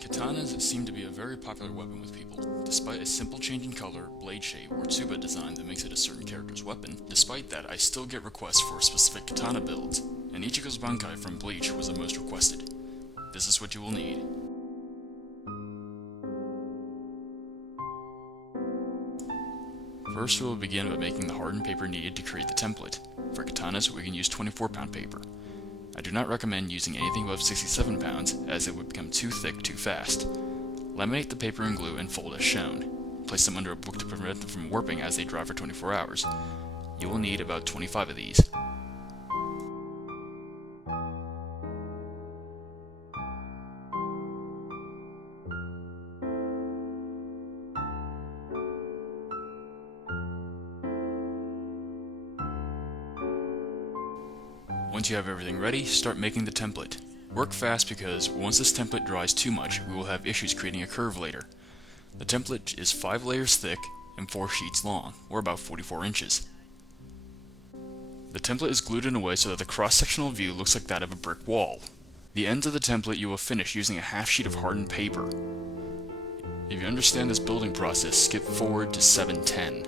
Katanas seem to be a very popular weapon with people. Despite a simple change in color, blade shape, or tsuba design that makes it a certain character's weapon, despite that I still get requests for specific katana builds, and Ichigo's Bankai from Bleach was the most requested. This is what you will need. First we will begin by making the hardened paper needed to create the template. For katanas we can use 24-pound paper. I do not recommend using anything above 67 pounds as it would become too thick too fast. Laminate the paper and glue and fold as shown. Place them under a book to prevent them from warping as they dry for 24 hours. You will need about 25 of these. Once you have everything ready, start making the template. Work fast because once this template dries too much, we will have issues creating a curve later. The template is 5 layers thick and 4 sheets long, or about 44 inches. The template is glued in a way so that the cross-sectional view looks like that of a brick wall. The ends of the template you will finish using a half sheet of hardened paper. If you understand this building process, skip forward to 710.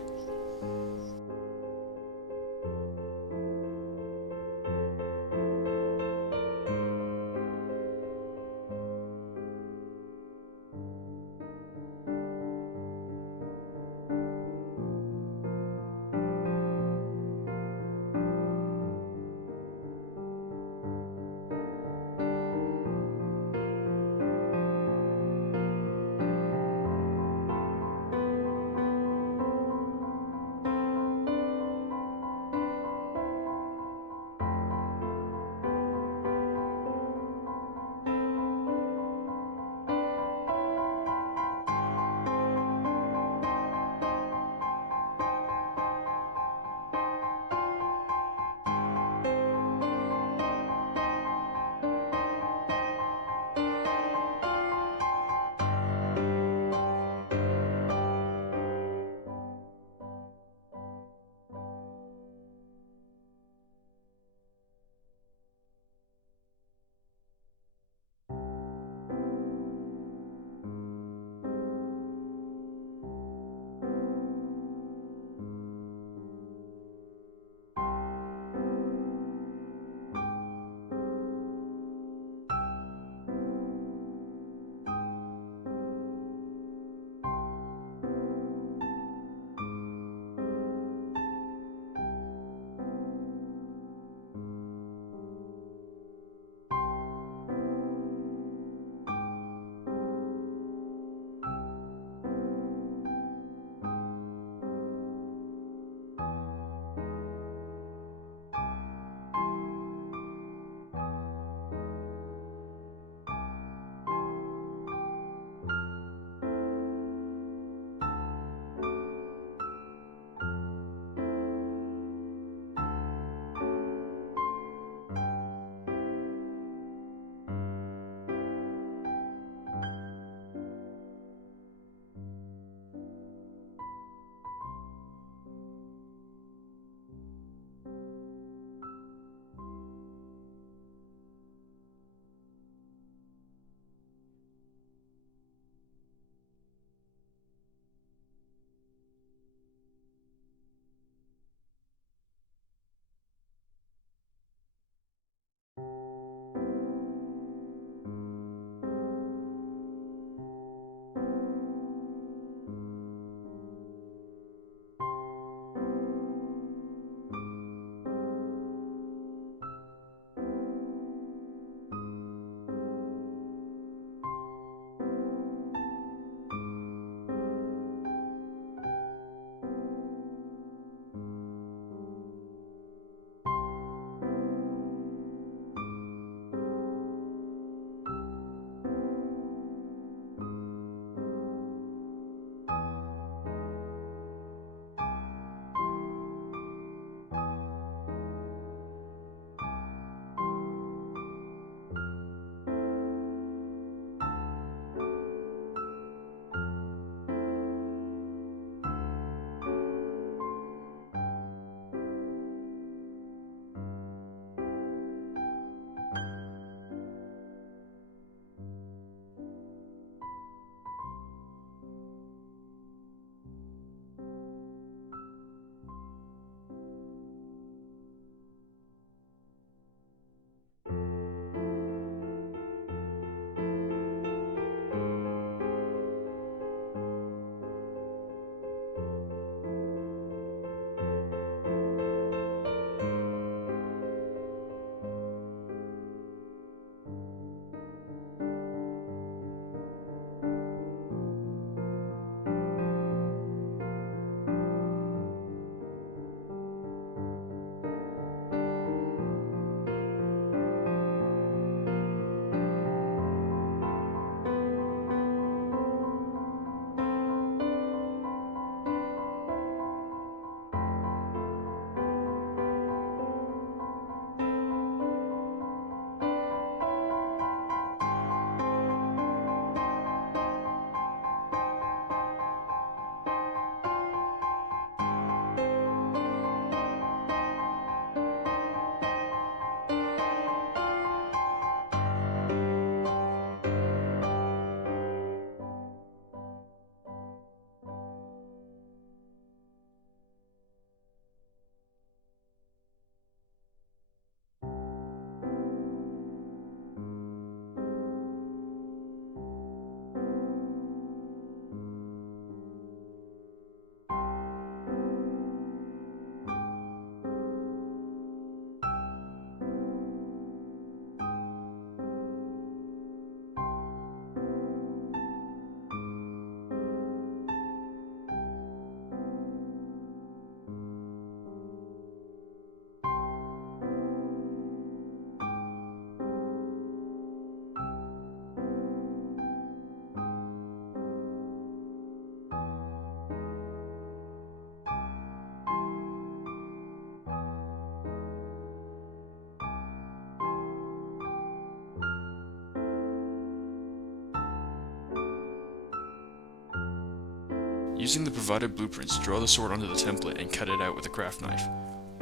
Using the provided blueprints, draw the sword onto the template and cut it out with a craft knife.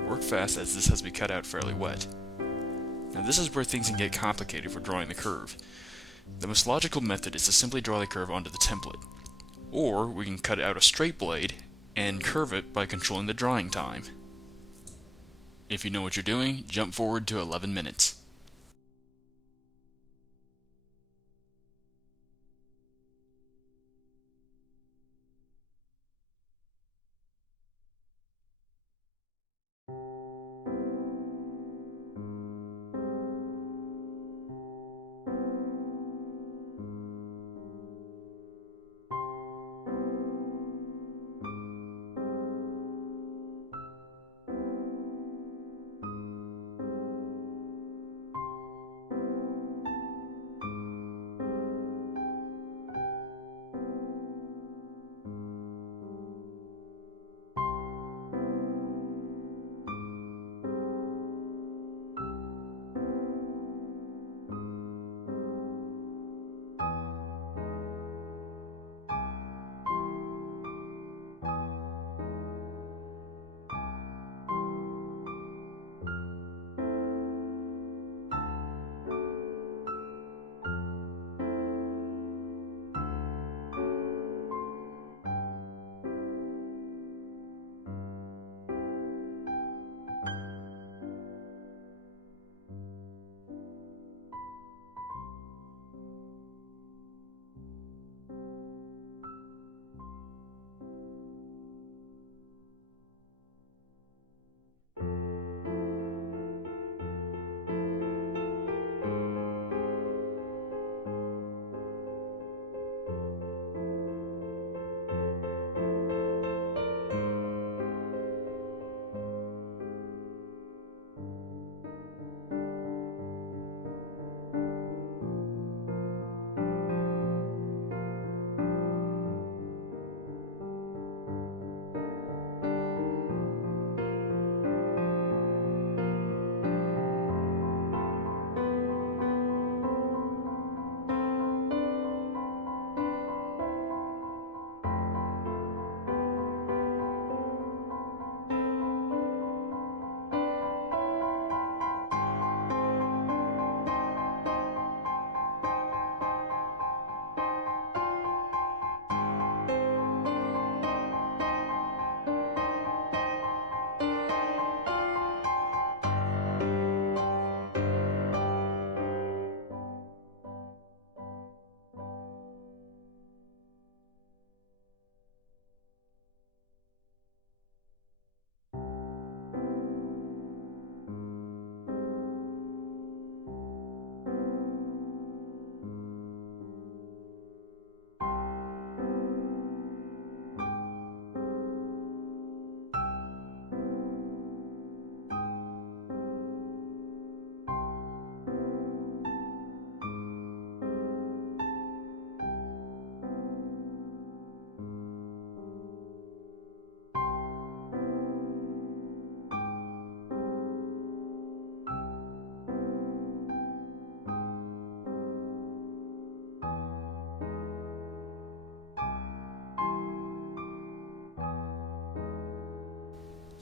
Work fast as this has to be cut out fairly wet. Now this is where things can get complicated for drawing the curve. The most logical method is to simply draw the curve onto the template. Or we can cut out a straight blade and curve it by controlling the drawing time. If you know what you're doing, jump forward to 11 minutes.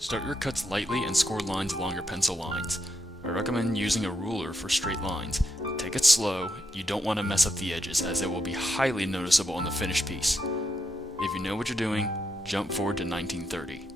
Start your cuts lightly and score lines along your pencil lines. I recommend using a ruler for straight lines. Take it slow, you don't want to mess up the edges as it will be highly noticeable on the finished piece. If you know what you're doing, jump forward to 1930.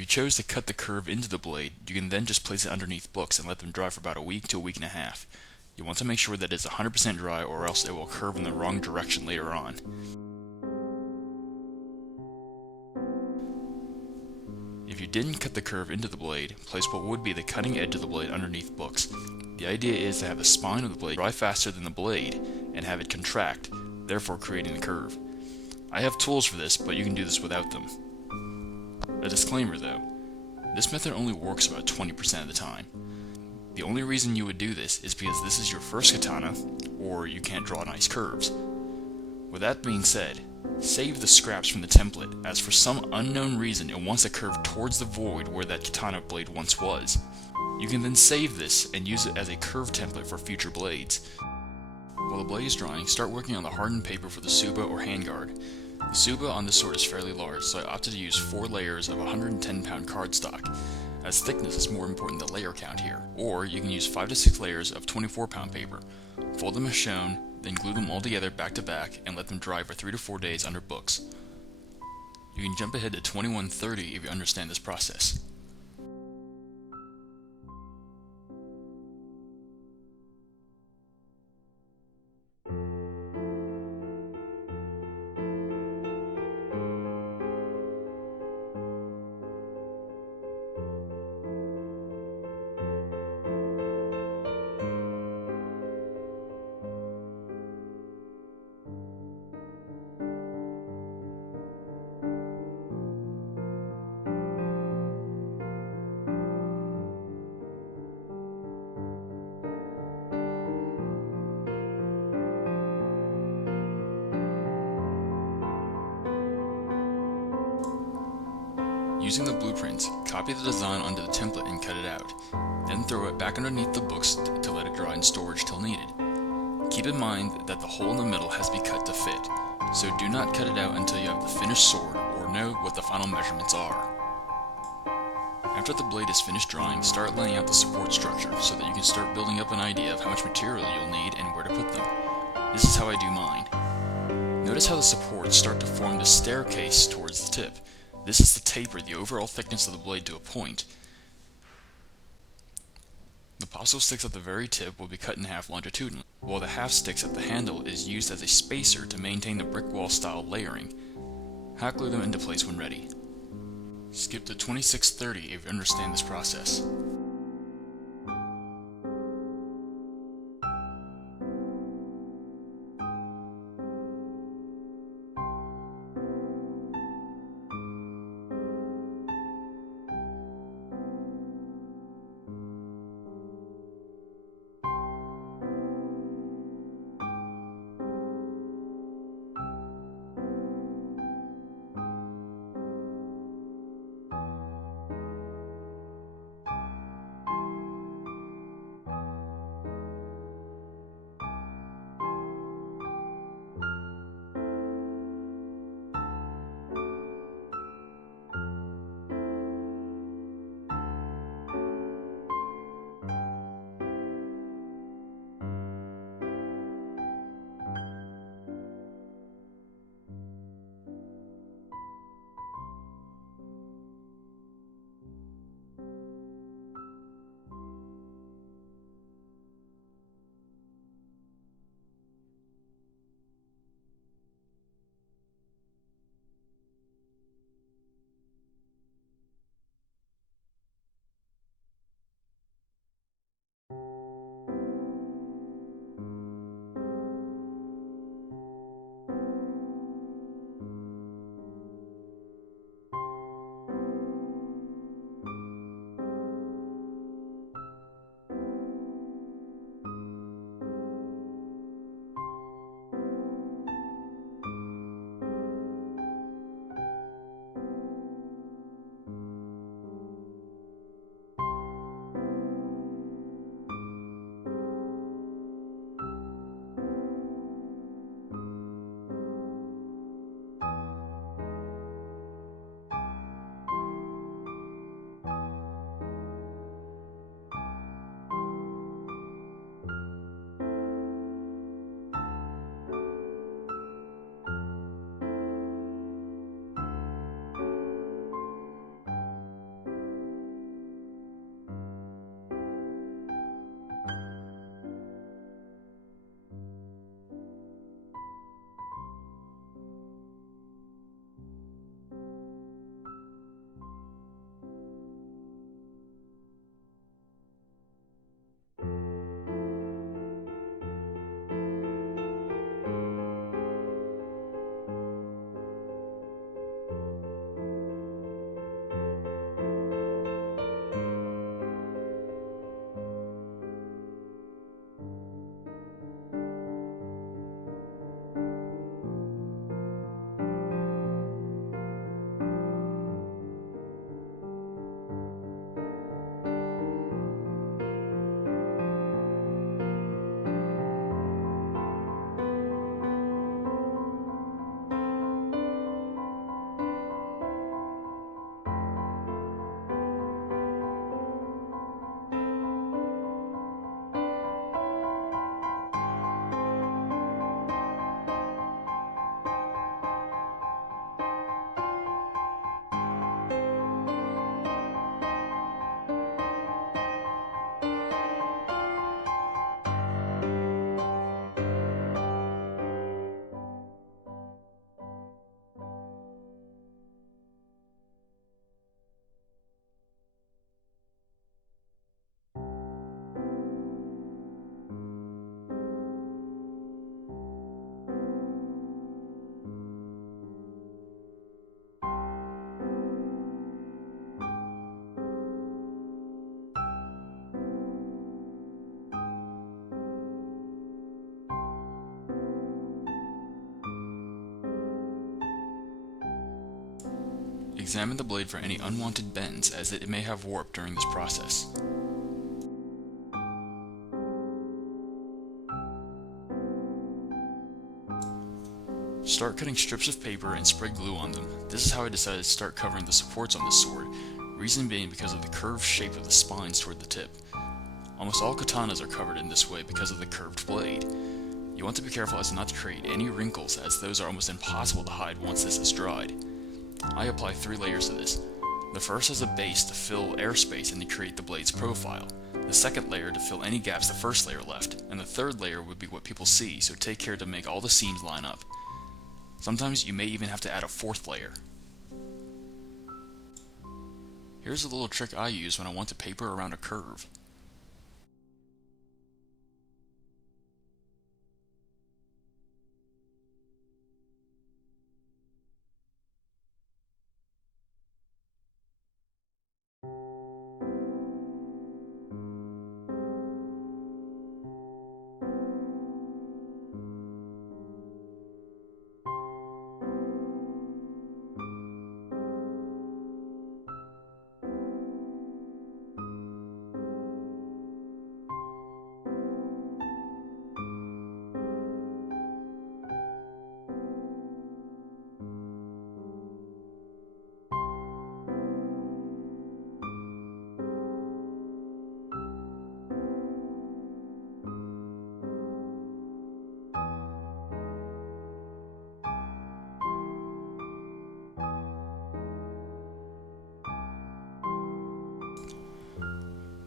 you chose to cut the curve into the blade, you can then just place it underneath books and let them dry for about a week to a week and a half. You want to make sure that it's 100% dry or else it will curve in the wrong direction later on. If you didn't cut the curve into the blade, place what would be the cutting edge of the blade underneath books. The idea is to have the spine of the blade dry faster than the blade and have it contract, therefore creating the curve. I have tools for this, but you can do this without them. A disclaimer though, this method only works about 20% of the time. The only reason you would do this is because this is your first katana, or you can't draw nice curves. With that being said, save the scraps from the template, as for some unknown reason it wants to curve towards the void where that katana blade once was. You can then save this and use it as a curve template for future blades. While the blade is drying, start working on the hardened paper for the tsuba or handguard. The tsuba on this sword is fairly large, so I opted to use 4 layers of 110 pound cardstock, as thickness is more important than layer count here. Or you can use 5 to 6 layers of 24 pound paper. Fold them as shown, then glue them all together back to back and let them dry for 3 to 4 days under books. You can jump ahead to 2130 if you understand this process. Using the blueprints, copy the design onto the template and cut it out. Then throw it back underneath the books to let it dry in storage till needed. Keep in mind that the hole in the middle has to be cut to fit, so do not cut it out until you have the finished sword or know what the final measurements are. After the blade is finished drying, start laying out the support structure so that you can start building up an idea of how much material you'll need and where to put them. This is how I do mine. Notice how the supports start to form the staircase towards the tip. This is to taper the overall thickness of the blade to a point. The popsicle sticks at the very tip will be cut in half longitudinally, while the half sticks at the handle is used as a spacer to maintain the brick wall style layering. Hot glue them into place when ready. Skip to 2630 if you understand this process. Examine the blade for any unwanted bends, as it may have warp during this process. Start cutting strips of paper and spread glue on them. This is how I decided to start covering the supports on this sword, reason being because of the curved shape of the spines toward the tip. Almost all katanas are covered in this way because of the curved blade. You want to be careful as not to create any wrinkles, as those are almost impossible to hide once this is dried. I apply 3 layers to this. The first as a base to fill airspace and to create the blade's profile. The second layer to fill any gaps the first layer left, and the third layer would be what people see, so take care to make all the seams line up. Sometimes you may even have to add a 4th layer. Here's a little trick I use when I want to paper around a curve.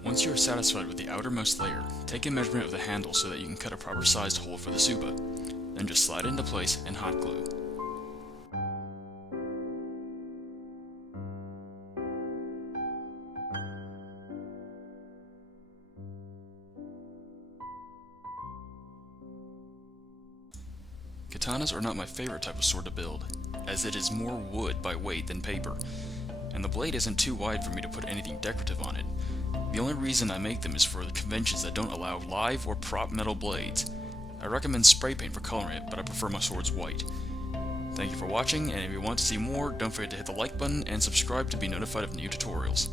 Once you are satisfied with the outermost layer, take a measurement of the handle so that you can cut a proper sized hole for the tsuba. Then just slide it into place and hot glue. Katanas are not my favorite type of sword to build, as it is more wood by weight than paper, and the blade isn't too wide for me to put anything decorative on it. The only reason I make them is for the conventions that don't allow live or prop metal blades. I recommend spray paint for coloring it, but I prefer my swords white. Thank you for watching, and if you want to see more, don't forget to hit the like button and subscribe to be notified of new tutorials.